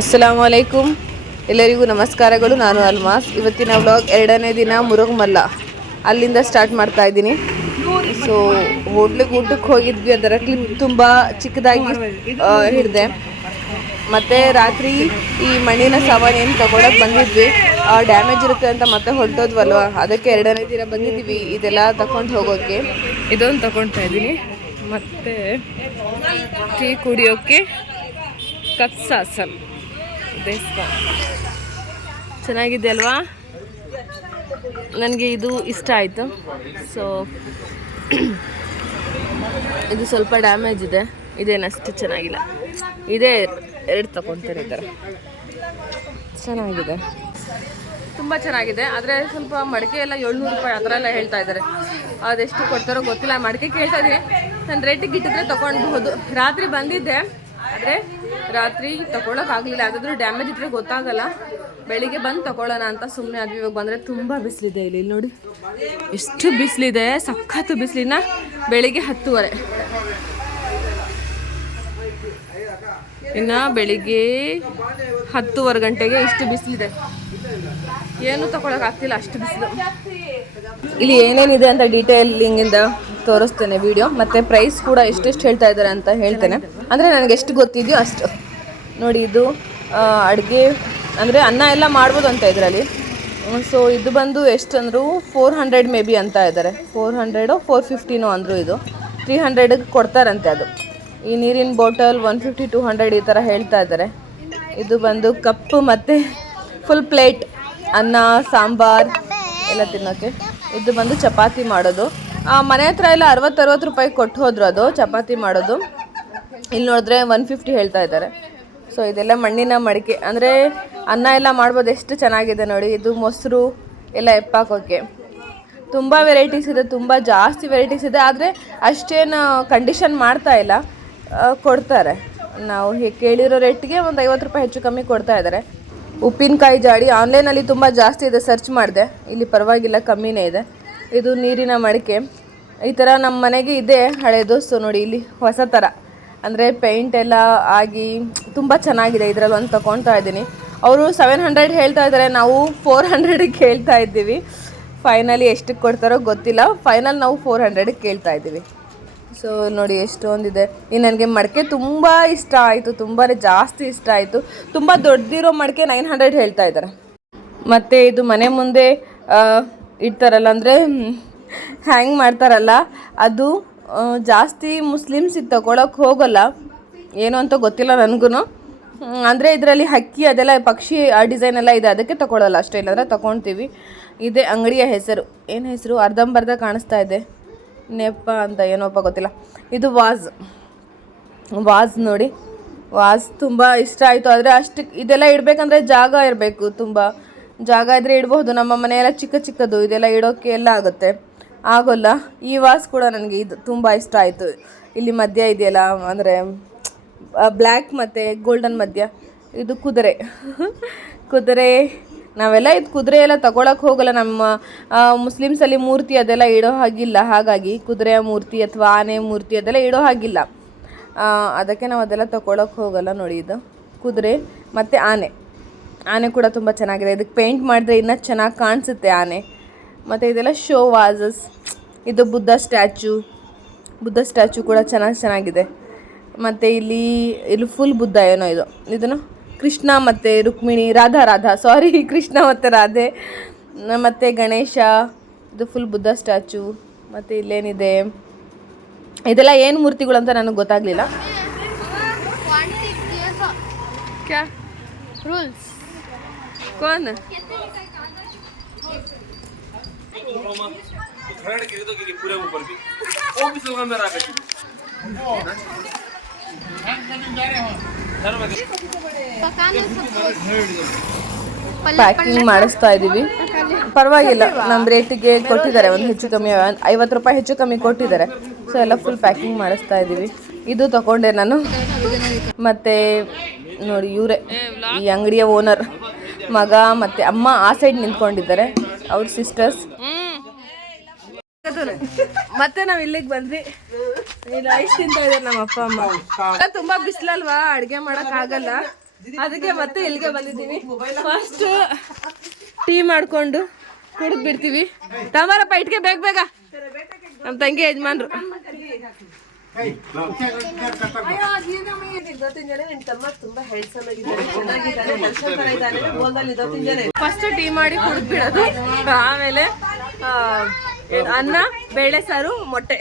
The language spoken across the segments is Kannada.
ಅಸ್ಸಲಾಂ ವಲೈಕುಮ್ ಎಲ್ಲರಿಗೂ ನಮಸ್ಕಾರಗಳು. ನಾನು ಅಲ್ಮಾಸ್. ಇವತ್ತಿನ ವ್ಲಾಗ್ ಎರಡನೇ ದಿನ ಮುರುಗಮಲ್ಲ ಅಲ್ಲಿಂದ ಸ್ಟಾರ್ಟ್ ಮಾಡ್ತಾ ಇದ್ದೀನಿ. ಸೊ ಹೋಟ್ಲಿಗೆ ಊಟಕ್ಕೆ ಹೋಗಿದ್ವಿ. ಅದರ ಕ್ಲಿಪ್ ತುಂಬ ಚಿಕ್ಕದಾಗಿ ಹಿಡಿದೆ. ಮತ್ತು ರಾತ್ರಿ ಈ ಮಣ್ಣಿನ ಸಾಮಾನು ಏನು ತೊಗೊಳಕ್ಕೆ ಬಂದಿದ್ವಿ ಡ್ಯಾಮೇಜ್ ಇರುತ್ತೆ ಅಂತ ಮತ್ತೆ ಹೊರಟೋದ್ವಲ್ವ? ಅದಕ್ಕೆ ಎರಡನೇ ದಿನ ಬಂದಿದ್ದೀವಿ. ಇದೆಲ್ಲ ತಗೊಂಡು ಹೋಗೋಕ್ಕೆ ಇದೊಂದು ತಗೊಳ್ತಾ ಇದ್ದೀನಿ. ಮತ್ತು ಟೀ ಕುಡಿಯೋಕ್ಕೆ ಕಪ್ಸಾಸನ್ ದೇಸ್ಪ ಚೆನ್ನಾಗಿದೆ ಅಲ್ವಾ ನನಗೆ ಇದು ಇಷ್ಟ ಆಯಿತು. ಸೊ ಇದು ಸ್ವಲ್ಪ ಡ್ಯಾಮೇಜ್ ಇದೆ. ಇದೇನಷ್ಟು ಚೆನ್ನಾಗಿಲ್ಲ. ಇದೇ ಎರಡು ತಗೊತೇನೆ ಈ ಥರ ಚೆನ್ನಾಗಿದೆ. ತುಂಬ ಚೆನ್ನಾಗಿದೆ. ಆದರೆ ಸ್ವಲ್ಪ ಮಡಿಕೆ ಎಲ್ಲ ಏಳ್ನೂರು ರೂಪಾಯಿ ಆ ಥರ ಎಲ್ಲ ಹೇಳ್ತಾ ಇದ್ದಾರೆ. ಅದೆಷ್ಟು ಕೊಡ್ತಾರೋ ಗೊತ್ತಿಲ್ಲ. ಮಡಿಕೆ ಕೇಳ್ತಾ ಇದ್ದೀನಿ ನಾನು ರೇಟಿಗೆ ಇಟ್ಟಿದ್ರೆ ತೊಗೊಳ್ಬಹುದು ರಾತ್ರಿ ಬಂದಿದ್ದೆ. ಆದರೆ ರಾತ್ರಿ ತಗೊಳಕ್ಕಾಗಲಿಲ್ಲ. ಯಾವುದಾದ್ರೂ ಡ್ಯಾಮೇಜ್ ಇದ್ರೆ ಗೊತ್ತಾಗಲ್ಲ. ಬೆಳಿಗ್ಗೆ ಬಂದು ತಗೊಳ್ಳೋಣ ಅಂತ ಸುಮ್ಮನೆ ಆದ್ವಿ. ಇವಾಗ ಬಂದರೆ ತುಂಬ ಬಿಸಿಲಿದೆ ಇಲ್ಲಿ. ನೋಡಿ. ಎಷ್ಟು ಬಿಸಿಲಿದೆ. ಸಖತ್ತು ಬಿಸಿಲಿನ ಬೆಳಿಗ್ಗೆ ಹತ್ತುವರೆ. ಇನ್ನು ಬೆಳಿಗ್ಗೆ ಹತ್ತುವರೆ ಗಂಟೆಗೆ ಇಷ್ಟು ಬಿಸಿಲಿದೆ. ಏನು ತಗೊಳಕ್ ಆಗ್ತಿಲ್ಲ ಅಷ್ಟು ಬಿಸಿಲು. ಇಲ್ಲಿ ಏನೇನಿದೆ ಅಂತ ಡೀಟೇಲಿಂಗಿಂದ ತೋರಿಸ್ತೇನೆ ವಿಡಿಯೋ ಮತ್ತು ಪ್ರೈಸ್ ಕೂಡ ಎಷ್ಟೆಷ್ಟು ಹೇಳ್ತಾ ಇದ್ದಾರೆ ಅಂತ ಹೇಳ್ತೇನೆ. ಅಂದರೆ ನನಗೆ ಎಷ್ಟು ಗೊತ್ತಿದೆಯೋ ಅಷ್ಟು. ನೋಡಿ ಇದು ಅಡುಗೆ, ಅಂದರೆ ಅನ್ನ ಎಲ್ಲ ಮಾಡ್ಬೋದು ಅಂತ ಇದರಲ್ಲಿ. ಸೊ ಇದು ಬಂದು ಎಷ್ಟು ಅಂದರು ಫೋರ್ ಹಂಡ್ರೆಡ್ ಮೇ ಬಿ ಅಂತ ಇದ್ದಾರೆ. ಫೋರ್ ಹಂಡ್ರೆಡು ಫೋರ್ ಫಿಫ್ಟಿನೋ ಅಂದರು ಇದು. ತ್ರೀ ಹಂಡ್ರೆಡಿಗೆ ಕೊಡ್ತಾರಂತೆ ಅದು. ಈ ನೀರಿನ bottle one fifty two hundred ಈ ಥರ ಹೇಳ್ತಾ ಇದ್ದಾರೆ. ಇದು ಬಂದು ಕಪ್ಪು ಮತ್ತು ಫುಲ್ ಪ್ಲೇಟ್ ಅನ್ನ, ಸಾಂಬಾರ್ ಎಲ್ಲ ತಿನ್ನೋಕ್ಕೆ ಇದು ಬಂದು ಚಪಾತಿ ಮಾಡೋದು. ಮನೆ ಹತ್ರ ಎಲ್ಲ ಅರವತ್ತು ಅರವತ್ತು ರೂಪಾಯಿ ಕೊಟ್ಟು ಹೋದ್ರು ಅದು, ಚಪಾತಿ ಮಾಡೋದು. ಇಲ್ಲಿ ನೋಡಿದ್ರೆ ಒನ್ ಫಿಫ್ಟಿ ಹೇಳ್ತಾ ಇದ್ದಾರೆ. ಸೊ ಇದೆಲ್ಲ ಮಣ್ಣಿನ ಮಡಿಕೆ. ಅಂದರೆ ಅನ್ನ ಎಲ್ಲ ಮಾಡ್ಬೋದು, ಎಷ್ಟು ಚೆನ್ನಾಗಿದೆ ನೋಡಿ. ಇದು ಮೊಸರು, ಎಲ್ಲ ಎಪ್ಪಾಕೋಕ್ಕೆ ತುಂಬ ವೆರೈಟೀಸ್ ಇದೆ, ತುಂಬ ಜಾಸ್ತಿ ವೆರೈಟೀಸ್ ಇದೆ, ಆದರೆ ಅಷ್ಟೇನು ಕಂಡೀಷನ್ ಮಾಡ್ತಾ ಇಲ್ಲ. ಕೊಡ್ತಾರೆ. ನಾವು ಕೇಳಿರೋ ರೇಟ್ಗೆ ಒಂದು ಐವತ್ತು ರೂಪಾಯಿ ಹೆಚ್ಚು ಕಮ್ಮಿ ಕೊಡ್ತಾ ಇದ್ದಾರೆ. ಉಪ್ಪಿನಕಾಯಿ ಜಾಡಿ ಆನ್ಲೈನಲ್ಲಿ ತುಂಬ ಜಾಸ್ತಿ ಇದೆ ಸರ್ಚ್ ಮಾಡಿದೆ. ಇಲ್ಲಿ ಪರವಾಗಿಲ್ಲ, ಕಮ್ಮಿನೇ ಇದೆ. ಇದು ನೀರಿನ ಮಡಿಕೆ. ಈ ಥರ ನಮ್ಮ ಮನೆಗೆ ಇದೆ ಹಳೇದು ಸೊ ನೋಡಿ ಇಲ್ಲಿ ಹೊಸ ಥರ ಅಂದರೆ ಪೇಂಟ್ ಎಲ್ಲ ಆಗಿ ತುಂಬ ಚೆನ್ನಾಗಿದೆ ಇದರಲ್ಲಿ ಒಂದು ತೊಗೊಳ್ತಾ ಇದ್ದೀನಿ. ಅವರು ಸೆವೆನ್ ಹಂಡ್ರೆಡ್ ಹೇಳ್ತಾ ಇದ್ದಾರೆ ನಾವು ಫೋರ್ ಹಂಡ್ರೆಡಿಗೆ ಕೇಳ್ತಾ ಇದ್ದೀವಿ. ಫೈನಲಿ ಎಷ್ಟಕ್ಕೆ ಕೊಡ್ತಾರೋ ಗೊತ್ತಿಲ್ಲ ಫೈನಲ್ ನಾವು ಫೋರ್ ಹಂಡ್ರೆಡಿಗೆ ಕೇಳ್ತಾ ಇದ್ದೀವಿ. ಸೊ ನೋಡಿ ಎಷ್ಟೊಂದಿದೆ. ಈ ನನಗೆ ಮಡಿಕೆ ತುಂಬ ಇಷ್ಟ ಆಯಿತು ತುಂಬಾ ಜಾಸ್ತಿ ಇಷ್ಟ ಆಯಿತು. ತುಂಬ ದೊಡ್ಡದಿರೋ ಮಡಿಕೆ ನೈನ್ ಹಂಡ್ರೆಡ್ ಹೇಳ್ತಾ ಇದ್ದಾರೆ ಮತ್ತು ಇದು ಮನೆ ಮುಂದೆ ಇಡ್ತಾರಲ್ಲ, ಅಂದರೆ ಹ್ಯಾಂಗ್ ಮಾಡ್ತಾರಲ್ಲ? ಅದು ಜಾಸ್ತಿ ಮುಸ್ಲಿಮ್ಸ್ ಇದು ತಗೊಳಕ್ಕೆ ಹೋಗಲ್ಲ. ಏನು ಅಂತ ಗೊತ್ತಿಲ್ಲ ನನಗೂ ಅಂದರೆ ಇದರಲ್ಲಿ ಹಕ್ಕಿ ಅದೆಲ್ಲ ಪಕ್ಷಿ, ಆ ಡಿಸೈನ್ ಎಲ್ಲ ಇದೆ, ಅದಕ್ಕೆ ತಗೊಳ್ಳಲ್ಲ ಅಷ್ಟೇ. ಇಲ್ಲಾಂದ್ರೆ ತಗೊಳ್ತೀವಿ ಇದೇ ಅಂಗಡಿಯ ಹೆಸರು. ಏನು ಹೆಸರು? ಅರ್ಧಂಬರ್ಧ ಕಾಣಿಸ್ತಾ ಇದೆ. ನೆಪ್ಪ ಅಂತ ಏನೋಪ್ಪ ಗೊತ್ತಿಲ್ಲ. ಇದು ವಾಜ್. ವಾಜ್ ನೋಡಿ. ವಾಸ್ ತುಂಬ ಇಷ್ಟ ಆಯಿತು. ಆದರೆ ಅಷ್ಟು ಇದೆಲ್ಲ ಇಡಬೇಕಂದ್ರೆ ಜಾಗ ಇರಬೇಕು. ತುಂಬ ಜಾಗ ಇದ್ದರೆ ಇಡಬಹುದು. ನಮ್ಮ ಮನೆಯೆಲ್ಲ ಚಿಕ್ಕ ಚಿಕ್ಕದು. ಇದೆಲ್ಲ ಇಡೋಕ್ಕೆ ಎಲ್ಲ ಆಗುತ್ತೆ. ಆಗೋಲ್ಲ. ಈ ವಾಸ್ ಕೂಡ ನನಗೆ ಇದು ತುಂಬ ಇಷ್ಟ ಆಯಿತು. ಇಲ್ಲಿ ಮಧ್ಯ ಇದೆಯಲ್ಲ, ಅಂದರೆ ಬ್ಲ್ಯಾಕ್ ಮತ್ತು ಗೋಲ್ಡನ್ ಮಧ್ಯ. ಇದು ಕುದುರೆ. ಕುದುರೆ, ನಾವೆಲ್ಲ ಇದು ಕುದುರೆ ಎಲ್ಲ ತಗೊಳಕ್ಕೆ ಹೋಗಲ್ಲ. ನಮ್ಮ ಮುಸ್ಲಿಮ್ಸಲ್ಲಿ ಮೂರ್ತಿ ಅದೆಲ್ಲ ಇಡೋ ಹಾಗಿಲ್ಲ. ಹಾಗಾಗಿ ಕುದುರೆಯ ಮೂರ್ತಿ ಅಥವಾ ಆನೆ ಮೂರ್ತಿ ಅದೆಲ್ಲ ಇಡೋ ಹಾಗಿಲ್ಲ. ಅದಕ್ಕೆ ನಾವು ಅದೆಲ್ಲ ತಗೊಳಕ್ಕೆ ಹೋಗಲ್ಲ ನೋಡಿ ಇದು. ಕುದುರೆ ಮತ್ತು ಆನೆ. ಆನೆ ಕೂಡ ತುಂಬ ಚೆನ್ನಾಗಿದೆ. ಇದಕ್ಕೆ ಪೇಂಟ್ ಮಾಡಿದ್ರೆ ಇನ್ನೂ ಚೆನ್ನಾಗಿ ಕಾಣಿಸುತ್ತೆ ಆನೆ. ಮತ್ತು ಇದೆಲ್ಲ ಶೋ ವಾಸಸ್ ಇದು ಬುದ್ಧ ಸ್ಟ್ಯಾಚು. ಬುದ್ಧ ಸ್ಟ್ಯಾಚು ಕೂಡ ಚೆನ್ನಾಗಿ ಚೆನ್ನಾಗಿದೆ. ಮತ್ತು ಇಲ್ಲಿ ಇಲ್ಲಿ ಫುಲ್ ಬುದ್ಧ ಏನೋ ಇದು. ಇದನ್ನು ಕೃಷ್ಣ ಮತ್ತು ರುಕ್ಮಿಣಿ ರಾಧಾ ರಾಧಾ. ಸಾರಿ ಕೃಷ್ಣ ಮತ್ತು ರಾಧೆ. ಮತ್ತು ಗಣೇಶ. ಇದು ಫುಲ್ ಬುದ್ಧ ಸ್ಟ್ಯಾಚು. ಮತ್ತು ಇಲ್ಲೇನಿದೆ? ಇದೆಲ್ಲ ಏನು ಮೂರ್ತಿಗಳು ಅಂತ ನನಗೆ ಗೊತ್ತಾಗಲಿಲ್ಲ. ಕ್ಯಾ? ರೂಲ್ಸ್ ಕೋನ್ ಪ್ಯಾಕಿಂಗ್ ಮಾಡಿಸ್ತಾ ಇದೀವಿ ಪರವಾಗಿಲ್ಲ ನಮ್ಮ ರೇಟಿಗೆ ಕೊಟ್ಟಿದ್ದಾರೆ. ಒಂದು ಹೆಚ್ಚು ಕಮ್ಮಿ, ಐವತ್ತು ರೂಪಾಯಿ ಹೆಚ್ಚು ಕಮ್ಮಿ ಕೊಟ್ಟಿದ್ದಾರೆ. ಸೊ ಎಲ್ಲ ಫುಲ್ ಪ್ಯಾಕಿಂಗ್ ಮಾಡಿಸ್ತಾ ಇದೀವಿ ಇದು ತಗೊಂಡೆ ನಾನು. ಮತ್ತೆ ನೋಡಿ, ಇವರೇ, ಈ ಅಂಗಡಿಯ ಓನರ್ ಮಗ ಮತ್ತೆ ಅಮ್ಮ ಆ ಸೈಡ್ ನಿಂತ್ಕೊಂಡಿದ್ದಾರೆ. ಅವ್ರ ಸಿಸ್ಟರ್ಸ್ ಮತ್ತೆ ನಾವ್ ಇಲ್ಲಿಗೆ ಬಂದ್ವಿ. ಐಸ್ ತಿಂತಾ ಇದಾರೆ ನಮ್ಮ ಅಪ್ಪ, ಅಮ್ಮ? ತುಂಬಾ ಬಿಸಿಲಲ್ವಾ? ಅಡ್ಗೆ ಮಾಡಕ್ ಆಗಲ್ಲ. ಅದಕ್ಕೆ ಮತ್ತೆ ಇಲ್ಲಿಗೆ ಬಂದಿದ್ದೀವಿ. ಫಸ್ಟ್ ಟೀ ಮಾಡ್ಕೊಂಡು ಕುಡಿದ್ ಬಿಡ್ತೀವಿ. ತಮಾರಪ್ಪ ಇಟ್ಕೆ ಬೇಗ ಬೇಗ. ನಮ್ಮ ತಂಗಿ ಯಜಮಾನ್ರು. ಫಸ್ಟ್ ಟೀ ಮಾಡಿ ಕುಡಿದ್ಬಿಡೋದು. ಆಮೇಲೆ ಅನ್ನ ಬೇಳೆ ಸಾರು ಮೊಟ್ಟೆ.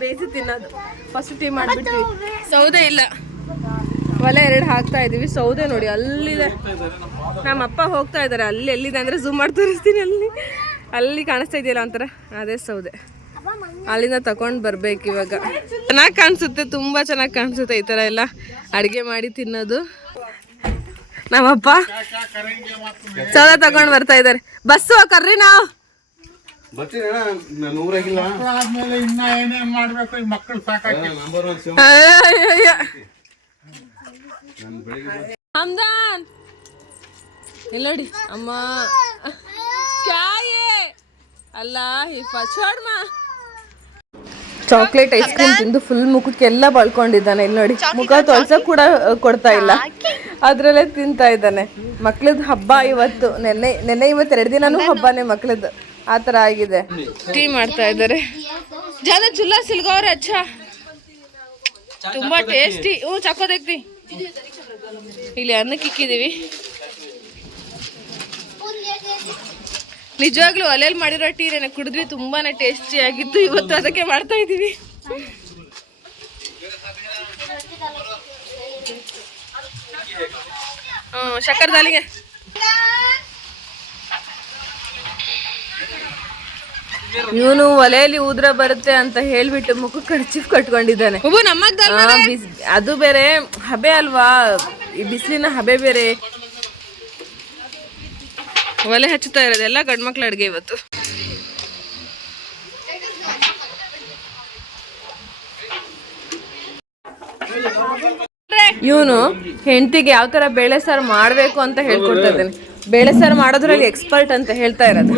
ಬೇಯಿಸಿ ತಿನ್ನೋದು. ಫಸ್ಟ್ ಟೀ ಮಾಡಿಬಿಟ್ವಿ. ಸೌದೆ ಇಲ್ಲ. ಒಲೆ ಎರಡು ಹಾಕ್ತಾ ಇದೀವಿ. ಸೌದೆ ನೋಡಿ ಅಲ್ಲಿದೆ. ನಮ್ಮ ಅಪ್ಪ ಹೋಗ್ತಾ ಇದ್ದಾರೆ ಅಲ್ಲಿ ಎಲ್ಲಿದೆ ಅಂದ್ರೆ ಝೂಮ್ ಮಾಡಿ ತೋರಿಸ್ತೀನಿ ಅಲ್ಲಿ. ಅಲ್ಲಿ ಕಾಣಿಸ್ತಾ ಇದೆಯಲ್ಲ ಒಂಥರ. ಅದೇ ಸೌದೆ. ಅಲ್ಲಿಂದ ತಗೊಂಡು ಬರ್ಬೇಕು ಇವಾಗ. ಚೆನ್ನಾಗಿ ಕಾಣಿಸುತ್ತೆ ತುಂಬಾ ಚೆನ್ನಾಗಿ ಕಾಣಿಸುತ್ತೆ ಈ ಥರ ಎಲ್ಲ ಅಡುಗೆ ಮಾಡಿ ತಿನ್ನೋದು. ನಮ್ಮಪ್ಪ ಸೌದ ತಗೊಂಡು ಬರ್ತಾ ಇದ್ದಾರೆ. ಬಸ್ಸು ಕರ್ರಿ ನಾವು. ಹಮ್ದಾನ್ ಅಮ್ಮ. ಕ್ಯಾಯೇ. ಅಲ್ಲ ಈ ಛೋಡ್ಮ ಚಾಕ್ಲೇಟ್ ಐಸ್ ಕ್ರೀಮ್ ತಿಂದು ಫುಲ್ ಮುಖಕ್ಕೆಲ್ಲ ಬಳ್ಕೊಂಡಿದ್ದಾನೆ. ಇಲ್ಲಿ ನೋಡಿ ಮುಖ ತೊಳ್ಸಕ್ ಕೂಡ ಕೊಡ್ತಾ ಇಲ್ಲ. ಅದ್ರಲ್ಲೇ ತಿಂತಾ ಇದ್ದಾನೆ. ಮಕ್ಳದ್ ಹಬ್ಬ ಇವತ್ತು ನೆನ್ನೆ ನೆನ್ನೆ ಇವತ್ತು ಎರಡು ದಿನಾನು ಹಬ್ಬನೇ? ಮಕ್ಳದ್ದು. ಆ ಥರ ಆಗಿದೆ. ಟೀ ಮಾಡ್ತಾ ಇದ್ದಾರೆ. ಜಾದ ಚುಲ್ಲಾ ಸಿಲ್ಗವ್ರೆ ಅಚ್ಚ. ತುಂಬಾ ಟೇಸ್ಟಿ ಹ್ಞೂ ಇಲ್ಲಿ ಅನ್ನಕ್ಕೆ ಇಕ್ಕಿದೀವಿ ನಿಜವಾಗ್ಲೂ ಒಲೆಯಲ್ಲಿ ಮಾಡಿರೋ ಟೀ ಕುಡಿದ್ವಿ ತುಂಬಾನೇ ಟೇಸ್ಟಿ ಆಗಿತ್ತು. ಇವತ್ತು ಅದಕ್ಕೆ ಮಾಡ್ತಾ ಇದೀವಿ ಹ್ಮ್ ಶಕ್ಕರ್ ದಾಲಿಗೆ. ಇವನು ಒಲೆಯಲ್ಲಿ ಉದ್ರ ಬರುತ್ತೆ ಅಂತ ಹೇಳ್ಬಿಟ್ಟು ಮುಖಕ್ಕೆ ಕರ್ಚಿಫ್ ಕಟ್ಕೊಂಡಿದ್ದಾನೆ. ಅದು ಬೇರೆ ಹಬೆ ಅಲ್ವಾ? ಈ ಬಿಸಿಲಿನ ಹಬೆ ಬೇರೆ. ಒಲೆ ಹಚ್ಚುತ್ತಾ ಇರೋದು ಎಲ್ಲ ಗಂಡ್ಮಕ್ಳ ಅಡುಗೆ ಇವತ್ತು. ಇವನು ಹೆಂಡತಿಗೆ ಯಾವ ತರ ಬೇಳೆ ಸಾರು ಮಾಡ್ಬೇಕು ಅಂತ ಹೇಳ್ಕೊಡ್ತಾ ಇದ್ದೇನೆ. ಬೇಳೆ ಸಾರು ಮಾಡೋದ್ರಲ್ಲಿ ಎಕ್ಸ್ಪರ್ಟ್ ಅಂತ ಹೇಳ್ತಾ ಇರೋದು.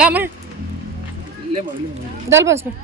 ಲಾಮ. ಫಸ್ಟ್ ಹಾಂ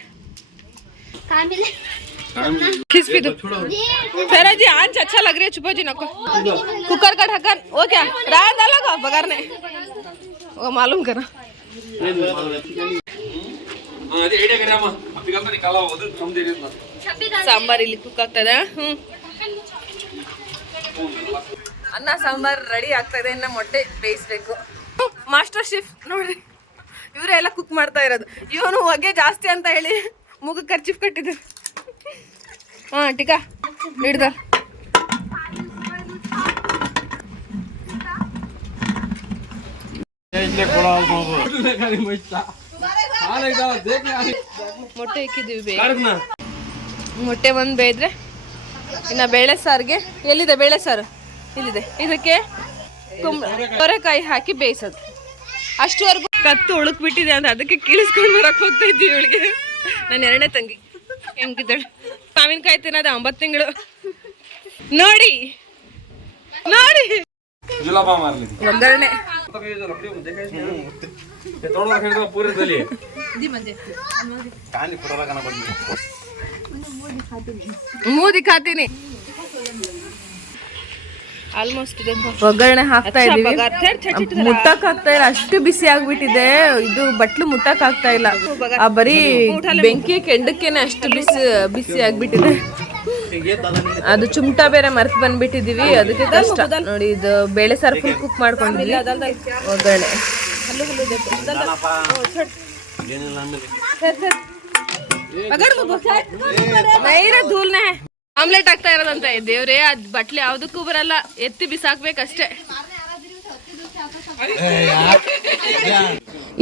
ಇದೀವಿ खिसपी दो फेरा जी आज अच्छा लग रही है छुपो जी नको कुकर का ढक्कन वो क्या रात अलग हो बगरने वो मालूम करा ಹಾಂ ಅದೇ ಐಡಿಯಾ ಕರಿ ಅಮ್ಮ ಅಪ್ಪಿಗಂತ ನೀ ಕಾಲ ಓದು ನಮ್ದೇನಿಲ್ಲ ಸಾಂಬಾರ್ ಇಲ್ಲಿ ಕುಕ್ ಆಗ್ತಾ ಇದೆ ಹ್ಮ್ ಅನ್ನ ಸಾಂಬಾರ್ ರೆಡಿ ಆಗ್ತಾ ಇದೆ ಇನ್ನ ಮೊಟ್ಟೆ ಬೇಯಿಸ್ಬೇಕು ಮಾಸ್ಟರ್ ಶೆಫ್ ನೋಡ್ರಿ ಇವರೇ ಎಲ್ಲ ಕುಕ್ ಮಾಡ್ತಾ ಇರೋದು ಇವನು ಹೊಗೆ ಜಾಸ್ತಿ ಅಂತ ಹೇಳಿ ಮುಖ ಖರ್ಚಿಫ್ ಕಟ್ಟಿದ್ರು ಹಾ, ಟೀಕಾ, ಹಿಡ್ದ. ಮೊಟ್ಟೆ ಇಕ್ಕಿದೀವಿ ಮೊಟ್ಟೆ ಒಂದು ಬೇಯ್ದ್ರೆ ಇನ್ನ ಬೇಳೆ ಸಾರಿಗೆ. ಎಲ್ಲಿದೆ ಬೇಳೆ ಸಾರು? ಇಲ್ಲಿದೆ. ಇದಕ್ಕೆ ಸೋರೆಕಾಯಿ ಹಾಕಿ ಬೇಯಿಸೋದು. ಅಷ್ಟುವರೆಗೂ ಕತ್ತು ಉಳುಕ್ ಬಿಟ್ಟಿದೆ ಅಂತ ಅದಕ್ಕೆ ಕೀಳಿಸ್ಕೊಂಡು ಬರಕ್ ಹೋಗ್ತಾ ಇದ್ದೀವಿ ಇವಳಿಗೆ. ನನ್ನ ಎರಡನೇ ತಂಗಿ. ಹೆಂಗಿದ್ದಳು? ಮಾವಿನಕಾಯಿ ತಿನ್ನೋದು ಒಂಬತ್ತು ತಿಂಗಳು. ನೋಡಿ. ನೋಡಿ. ಒಂದೆರಡನೇ ಮೂದಿ ಖಾತೀನಿ. ಆಲ್ಮೋಸ್ಟ್ ಒಗ್ಗರಣೆ ಹಾಕ್ತಾ ಇದೀವಿ. ಮುಟ್ಟಕ್ ಆಗ್ತಾ ಇಲ್ಲ ಅಷ್ಟು ಬಿಸಿ ಆಗ್ಬಿಟ್ಟಿದೆ. ಇದು ಬಟ್ಲು ಮುಟ್ಟಕ್ ಆಗ್ತಾ ಇಲ್ಲ. ಆ ಬರೀ ಬೆಂಕಿ ಕೆಂಡಕ್ಕೇನೆ ಅಷ್ಟು ಬಿಸಿ ಬಿಸಿ ಆಗ್ಬಿಟ್ಟಿದೆ. ಅದು ಚುಮಟಾ ಬೇರೆ ಮರ್ತ್ ಬಂದ್ಬಿಟ್ಟಿದೀವಿ. ಅದಕ್ಕೆ ಕಷ್ಟ. ನೋಡಿ ಇದು ಬೇಳೆ ಸಾರು ಫುಲ್ ಕುಕ್ ಮಾಡ್ಕೊಂಡಿದ್ವಿ. ಒಗ್ಗರಣೆ. ನೈರ ಧೂಲ್ನೆ ಆಮ್ಲೆಟ್ ಆಗ್ತಾ ಇರೋದಂತ. ದೇವ್ರೇ ಅದ್ ಬಟ್ಲೆ ಯಾವ್ದಕ್ಕೂ ಬರಲ್ಲ. ಎತ್ತಿ ಬಿಸಾಕ್ಬೇಕಷ್ಟೇ.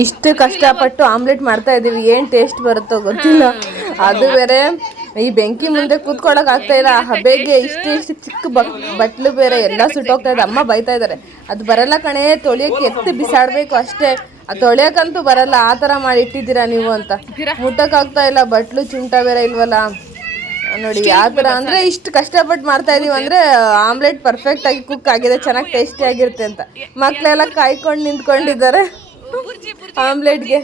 ಇಷ್ಟು ಕಷ್ಟಪಟ್ಟು ಆಮ್ಲೆಟ್ ಮಾಡ್ತಾ ಇದೀವಿ ಏನ್ ಟೇಸ್ಟ್ ಬರುತ್ತೋ ಗೊತ್ತಿಲ್ಲ. ಅದು ಬೇರೆ ಈ ಬೆಂಕಿ ಮುಂದೆ ಕೂತ್ಕೊಳಕ್ ಆಗ್ತಾ ಇಲ್ಲ. ಆ ಹಬೆಗೆ ಇಷ್ಟು ಇಷ್ಟು ಚಿಕ್ಕ ಬಟ್ಲು ಬೇರೆ ಎಲ್ಲ ಸುಟ್ಟೋಗ್ತಾ ಇದೆ. ಅಮ್ಮ ಬೈತಾ ಇದಾರೆ ಅದು ಬರಲ್ಲ ಕಣೆ ತೊಳಿಯಕ್ಕೆ ಎತ್ತಿ ಬಿಸಾಡ್ಬೇಕು ಅಷ್ಟೇ. ಅದು ತೊಳಿಯಕ್ಕಂತೂ ಬರಲ್ಲ. ಆ ತರ ಮಾಡಿ ಇಟ್ಟಿದ್ದೀರಾ ನೀವು ಅಂತ. ಮುಟ್ಟಕ್ ಆಗ್ತಾ ಇಲ್ಲ. ಬಟ್ಲು ಚುಂಟ ಬೇರೆ ಇಲ್ವಲ್ಲ? ನೋಡಿ ಯಾವ ಥರ ಅಂದ್ರೆ ಇಷ್ಟು ಕಷ್ಟಪಟ್ಟು ಮಾಡ್ತಾ ಇದೀವಿ ಅಂದ್ರೆ ಆಮ್ಲೆಟ್ ಪರ್ಫೆಕ್ಟ್ ಆಗಿ ಕುಕ್ ಆಗಿದೆ ಚೆನ್ನಾಗಿ ಟೇಸ್ಟಿ ಆಗಿರುತ್ತೆ ಅಂತ. ಮಕ್ಳೆಲ್ಲ ಕಾಯ್ಕೊಂಡು ನಿಂತ್ಕೊಂಡಿದ್ದಾರೆ. ಆಮ್ಲೆಟ್ಗೆ.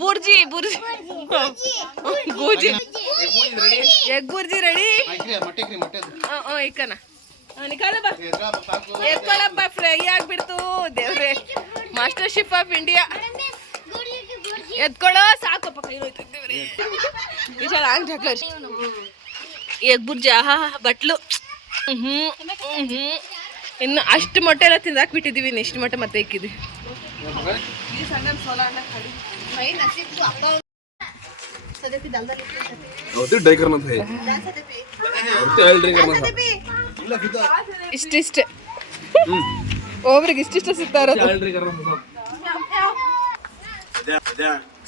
ಬುರ್ಜಿ ಬುರ್ಜಿ. ಬುರ್ಜಿ ಎಗ್ ಬುರ್ಜಿ ರೆಡಿ ಇಕ್ಕನ. ಎತ್ಕೊಳಪ್ಪ ಫ್ರೈ ಆಗ್ಬಿಡ್ತು ದೇವ್ರೆ. ಮಾಸ್ಟರ್ ಶಿಫ್ ಆಫ್ ಇಂಡಿಯಾ ಎತ್ಕೊಳ್ಳೋ ಸಾಕಪ್ಪ ಕೈ ವಿಚಾರ ಎಗ್ ಬುರ್ಜ ಬಟ್ಲು. ಹ್ಮ್ ಹ್ಮ್ ಇನ್ನು ಅಷ್ಟು ಮೊಟ್ಟೆ ಎಲ್ಲ ತಿಂದಾಕ್ ಬಿಟ್ಟಿದ್ದೀವಿ ಇನ್ನು ಇಷ್ಟು ಮೊಟ್ಟೆ ಮತ್ತೆ ಇಕ್ಕಿದ್ವಿ. ಇಷ್ಟಿಷ್ಟೇ ಒಬ್ರಿಗೆ ಇಷ್ಟಿಷ್ಟ ಸಿಗ್ತಾ ಇರೋದು.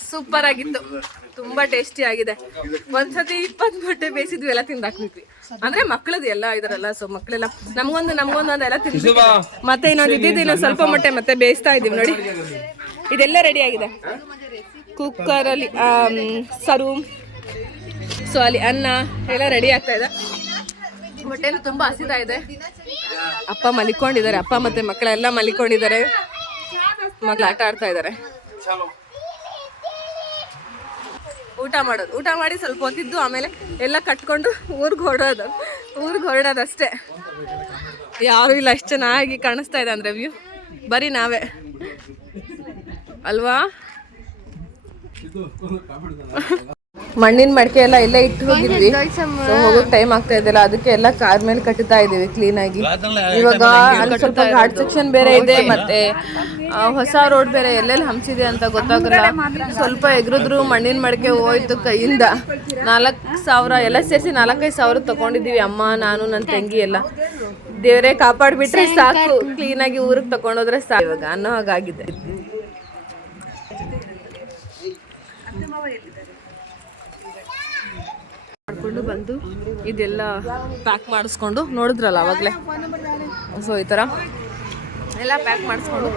ಸೂಪರ್ ಆಗಿತ್ತು. ತುಂಬಾ ಟೇಸ್ಟಿ ಆಗಿದೆ. ಒಂದ್ಸತಿ ಇಪ್ಪತ್ ಮೊಟ್ಟೆ ಬೇಯಿಸಿದ್ವಿ ಎಲ್ಲ ತಿಂದಾಕ್ಬಿಟ್ವಿ. ಅಂದ್ರೆ ಮಕ್ಕಳದು ಎಲ್ಲ ಇದಾರಲ್ಲ ಸೊ ಮಕ್ಕಳೆಲ್ಲ ನಮ್ಗೊಂದು ನಮ್ಗೊಂದು ಎಲ್ಲ ತಿಂದ್ವಿ ಮತ್ತೆ ಇನ್ನೊಂದು ಇದ್ದಿದ್ದು ಇನ್ನೊಂದು ಸ್ವಲ್ಪ ಮೊಟ್ಟೆ ಮತ್ತೆ ಬೇಯಿಸ್ತಾ ಇದೀವಿ ನೋಡಿ. ಇದೆಲ್ಲ ರೆಡಿ ಆಗಿದೆ. ಕುಕ್ಕರಲ್ಲಿ ಸರು ಸೊ ಅಲ್ಲಿ ಅನ್ನ ಎಲ್ಲ ರೆಡಿ ಆಗ್ತಾ ಇದೆ. ಮೊಟ್ಟೆ ತುಂಬಾ ಹಸಿತಾ ಇದೆ. ಅಪ್ಪ ಮಲಿಕೊಂಡಿದ್ದಾರೆ ಅಪ್ಪ ಮತ್ತೆ ಮಕ್ಕಳೆಲ್ಲ ಮಲಿಕೊಂಡಿದ್ದಾರೆ. ಮಕ್ಳು ಆಟ ಆಡ್ತಾ ಇದ್ದಾರೆ. ಊಟ ಮಾಡೋದು. ಊಟ ಮಾಡಿ ಸ್ವಲ್ಪ ಹೊತ್ತಿದ್ದು, ಆಮೇಲೆ ಎಲ್ಲ ಕಟ್ಕೊಂಡು ಊರಿಗೆ ಹೊರಡೋದು. ಊರಿಗೆ ಹೊರಡೋದಷ್ಟೇ. ಯಾರು ಇಲ್ಲ ಅಷ್ಟು ಚೆನ್ನಾಗಿ ಕಾಣಿಸ್ತಾ ಇದೆ ಅಂದ್ರೆ ವ್ಯೂ. ಬರೀ ನಾವೇ. ಅಲ್ವಾ? ಮಣ್ಣಿನ ಮಡಿಕೆ ಎಲ್ಲ ಇಲ್ಲೇ ಇಟ್ಟು ಹೋಗಿದ್ವಿ. ಸೊ ಹೋಗೋಕ್ ಟೈಮ್ ಆಗ್ತಾ ಇದೆಲ್ಲ ಅದಕ್ಕೆ ಎಲ್ಲ ಕಾರ್ ಮೇಲೆ ಕಟ್ಟುತ್ತಾ ಇದೀವಿ ಕ್ಲೀನ್ ಆಗಿ. ಇವಾಗ ಅಲ್ಲಿ ಸ್ವಲ್ಪ ಘಾಟ್ ಸೆಕ್ಷನ್ ಬೇರೆ ಇದೆ ಮತ್ತೆ ಹೊಸ ರೋಡ್ ಬೇರೆ ಎಲ್ಲೆಲ್ಲಿ ಹಂಚಿದೆ ಅಂತ ಗೊತ್ತಾಗಲ್ಲ. ಸ್ವಲ್ಪ ಎಗ್ರಿದ್ರು ಮಣ್ಣಿನ ಮಡಿಕೆ ಹೋಯ್ತು ಕೈಯಿಂದ. ನಾಲ್ಕು ಸಾವಿರ ಎಲ್ಲ ಸೇರಿಸಿ ನಾಲ್ಕೈದು ಸಾವಿರ ತಗೊಂಡಿದೀವಿ ಅಮ್ಮ ನಾನು ನನ್ನ ತಂಗಿ ಎಲ್ಲ. ದೇವರೇ ಕಾಪಾಡ್ಬಿಟ್ರೆ ಸಾಕು. ಕ್ಲೀನಾಗಿ ಊರಿಗೆ ತಗೊಂಡೋದ್ರೆ ಸಾಕು. ಇವಾಗ ಅನ್ನೋ ಹಾಗಾಗಿದೆ. ಮಾಡ್ಕೊಂಡು ಬಂದು ಇದೆಲ್ಲ ಪ್ಯಾಕ್ ಮಾಡಿಸ್ಕೊಂಡು ನೋಡಿದ್ರಲ್ಲ ಅವಾಗಲೇ? ಸೊ, ಈ ಥರ ಎಲ್ಲ ಪ್ಯಾಕ್ ಮಾಡಿಸ್ಕೊಂಡು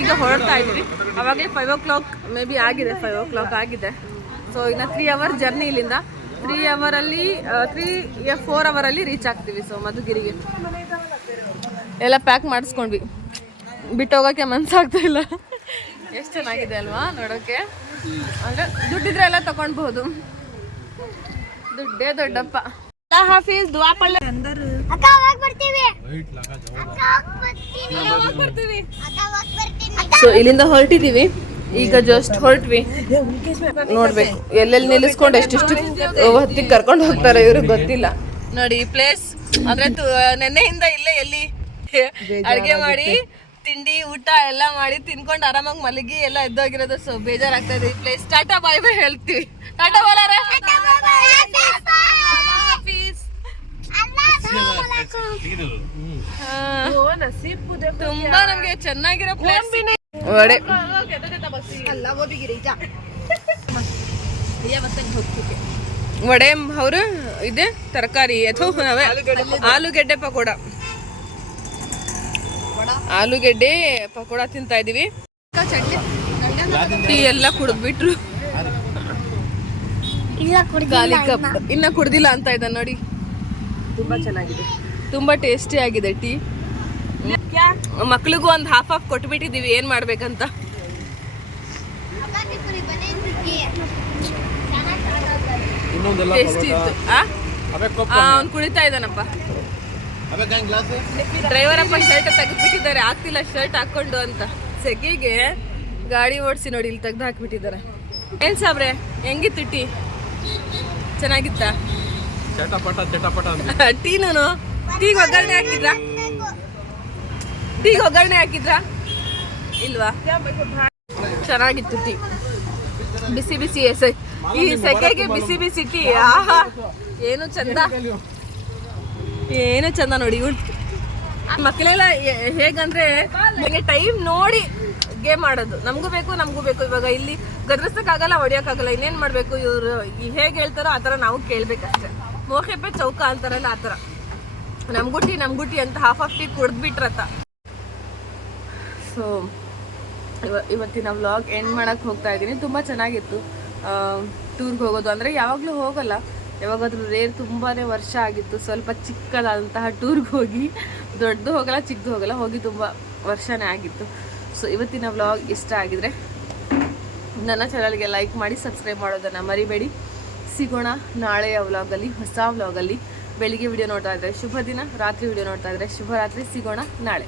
ಈಗ ಹೊರಡ್ತಾ ಇದ್ವಿ ಅವಾಗಲೇ five o'clock maybe ಆಗಿದೆ ಫೈವ್ ಓ ಕ್ಲಾಕ್ ಆಗಿದೆ. ಸೊ ಇನ್ನು ತ್ರೀ ಅವರ್ ಜರ್ನಿ ಇಲ್ಲಿಂದ ತ್ರೀ ಅವರಲ್ಲಿ ತ್ರೀ ಫೋರ್ ಅವರಲ್ಲಿ ರೀಚ್ ಆಗ್ತೀವಿ. ಸೊ ಮಧುಗಿರಿಗೆ. ಎಲ್ಲ ಪ್ಯಾಕ್ ಮಾಡಿಸ್ಕೊಂಡ್ವಿ. ಬಿಟ್ಟು ಹೋಗೋಕ್ಕೆ ಮನ್ಸಾಗ್ತಾ ಇಲ್ಲ. ಎಷ್ಟು ಚೆನ್ನಾಗಿದೆ ಅಲ್ವಾ ನೋಡೋಕ್ಕೆ ಅಂದರೆ ದುಡ್ಡಿದ್ರೆ ಎಲ್ಲ ತಗೊಳ್ಬಹುದು ದುಡ್ಡೇ ದೊಡ್ಡಪ್ಪ. ಹಾಫೀಸ್ ದ್ವಾಪಳ್ಳ ಅಕ್ಕ ಬರ್ತೀವಿ. ಸೊ ಇಲ್ಲಿಂದ ಹೊರಟಿದೀವಿ. ಈಗ ಜಸ್ಟ್ ಹೊರಟ್ವಿ. ನೋಡ್ಬೇಕು. ಎಲ್ಲೆಲ್ಲಿ ನಿಲ್ಲಿಸ್ಕೊಂಡು ಎಷ್ಟೆಷ್ಟು ಹೊತ್ತಿಗೆ ಕರ್ಕೊಂಡು ಹೋಗ್ತಾರೆ ಇವ್ರಿಗೆ ಗೊತ್ತಿಲ್ಲ. ನೋಡಿ ಈ ಪ್ಲೇಸ್ ಅಂದ್ರೆ ತು- ನೆನ್ನೆಯಿಂದ ಇಲ್ಲೇ ಎಲ್ಲಿ ಅಡ್ಗೆ ಮಾಡಿ ತಿಂಡಿ ಊಟ ಎಲ್ಲ ಮಾಡಿ ತಿನ್ಕೊಂಡು ಆರಾಮಾಗಿ ಮಲಗಿ ಎಲ್ಲ ಎದ್ದೋಗಿರೋದು. ಸೊ ಬೇಜಾರಾಗ್ತದೆ ಈ ಪ್ಲೇಸ್ ಟಾಟಾ ಬಾಯ್ ಬಾಯ್ ಹೇಳ್ತೀವಿ. ಟಾಟಾ ಬೋಲಾರೆ ತುಂಬಾ ನಮ್ಗೆ ಚೆನ್ನಾಗಿರೋ ಪ್ಲೇಸ್ ಒಡೆ ವಡೆ ಅವರು ಇದೆ ತರಕಾರಿ ಅಥವಾ ನಾವೇ? ಆಲೂಗೆಡ್ಡೆ ಪಕೋಡ. ಆಲೂಗೆಡ್ಡೆ ಪಕೋಡ ತಿಂತಾ ಇದೀವಿ. ಟೀ ಎಲ್ಲ ಕುಡಿದ್ಬಿಟ್ರು. ಇನ್ನ ಕುಡ್ದಿಲ್ಲ ಅಂತ ಇದ್ದ ನೋಡಿ. ತುಂಬಾ ಚೆನ್ನಾಗಿದೆ. ತುಂಬಾ ಟೇಸ್ಟಿ ಆಗಿದೆ ಟೀ. ಮಕ್ಳಿಗೂ ಒಂದು ಹಾಫ್ ಹಾಫ್ ಕೊಟ್ಬಿಟ್ಟಿದೀವಿ ಏನ್ ಮಾಡ್ಬೇಕಂತ. ಟೇಸ್ಟಿ ಇತ್ತು. ಅವ್ನು ಕುಡಿತಾ ಇದ್ದಾನಪ್ಪ. ಡ್ರೈವರ್ ಅಪ್ಪ ಶರ್ಟ್ ತೆಗೆದ್ಬಿಟ್ಟಿದ್ದಾರೆ. ಆಗ್ತಿಲ್ಲ ಶರ್ಟ್ ಹಾಕೊಂಡು ಅಂತ. ಸೆಕೆಗೆ ಗಾಡಿ ಓಡಿಸಿ ನೋಡಿ ಇಲ್ಲಿ ತೆಗ್ದು ಹಾಕ್ಬಿಟ್ಟಿದ್ದಾರೆ. ಏನ್ ಸಾಬ್ರೆ? ಹೆಂಗಿತ್ತು ಟೀ? ಚೆನ್ನಾಗಿತ್ತ? ಚಟಪಟ ಚಟಪಟ ಟೀನು ಟೀಗೆ ಒಗ್ಗರಣೆ ಹಾಕಿದ್ರಾ? ಟೀಗೆ ಒಗ್ಗರಣೆ ಹಾಕಿದ್ರಾ? ಇಲ್ವಾ? ಚೆನ್ನಾಗಿತ್ತು ಟೀ. ಬಿಸಿ ಬಿಸಿ ಎಸೆ ಈ ಸೆಕೆಗೆ ಬಿಸಿ ಬಿಸಿ ಟೀ. ಆಹಾ ಏನು ಚಂದ? ಏನು ಚಂದ ನೋಡಿ. ಮಕ್ಕಳೆಲ್ಲ ಹೇಗಂದ್ರೆ ನನಗೆ ಟೈಮ್ ನೋಡಿ ಗೇಮ್ ಆಡೋದು. ನಮಗೂ ಬೇಕು ನಮಗೂ ಬೇಕು. ಇವಾಗ ಇಲ್ಲಿ ಗದರಿಸೋಕ್ಕಾಗಲ್ಲ, ಹೊಡಿಯೋಕ್ಕಾಗಲ್ಲ. ಇನ್ನೇನು ಮಾಡಬೇಕು? ಇವರು ಹೇಗೆ ಹೇಳ್ತಾರೋ ಆ ಥರ ನಾವು ಕೇಳಬೇಕಷ್ಟೆ. ಮೋಹೆಪ್ಪೆ ಚೌಕ ಅಂತಾರಲ್ಲ ಆ ಥರ. ನಮ್ಗುಟ್ಟಿ ನಮ್ಗುಟ್ಟಿ ಅಂತ ಹಾಫ್ ಆಫ್ ಟೀ ಕುಡ್ದ್ಬಿಟ್ರತ್ತ. ಸೊ ಇವ ಇವತ್ತಿನ ವ್ಲಾಗ್ ಎಂಡ್ ಮಾಡೋಕ್ಕೆ ಹೋಗ್ತಾ ಇದ್ದೀನಿ. ತುಂಬ ಚೆನ್ನಾಗಿತ್ತು. ಟೂರ್ಗೆ ಹೋಗೋದು. ಅಂದರೆ ಯಾವಾಗಲೂ ಹೋಗಲ್ಲ. ಯಾವಾಗಾದ್ರೂ ರೇರ್ ತುಂಬಾ ವರ್ಷ ಆಗಿತ್ತು. ಸ್ವಲ್ಪ ಚಿಕ್ಕದಾದಂತಹ ಟೂರ್ಗೆ ಹೋಗಿ, ದೊಡ್ಡದು ಹೋಗಲ್ಲ, ಚಿಕ್ಕದು ಹೋಗಲ್ಲ, ಹೋಗಿ ತುಂಬ ವರ್ಷನೇ ಆಗಿತ್ತು. ಸೊ ಇವತ್ತಿನ ವ್ಲಾಗ್ ಇಷ್ಟ ಆಗಿದರೆ ನನ್ನ ಚಾನಲ್ಗೆ ಲೈಕ್ ಮಾಡಿ ಸಬ್ಸ್ಕ್ರೈಬ್ ಮಾಡೋದನ್ನು ಮರಿಬೇಡಿ. ಸಿಗೋಣ ನಾಳೆಯ ವ್ಲಾಗಲ್ಲಿ ಹೊಸ ವ್ಲಾಗಲ್ಲಿ ಬೆಳಿಗ್ಗೆ ವಿಡಿಯೋ ನೋಡ್ತಾ ಇದ್ದರೆ ಶುಭ ದಿನ ರಾತ್ರಿ ವಿಡಿಯೋ ನೋಡ್ತಾ ಇದ್ದರೆ ಶುಭರಾತ್ರಿ. ಸಿಗೋಣ ನಾಳೆ.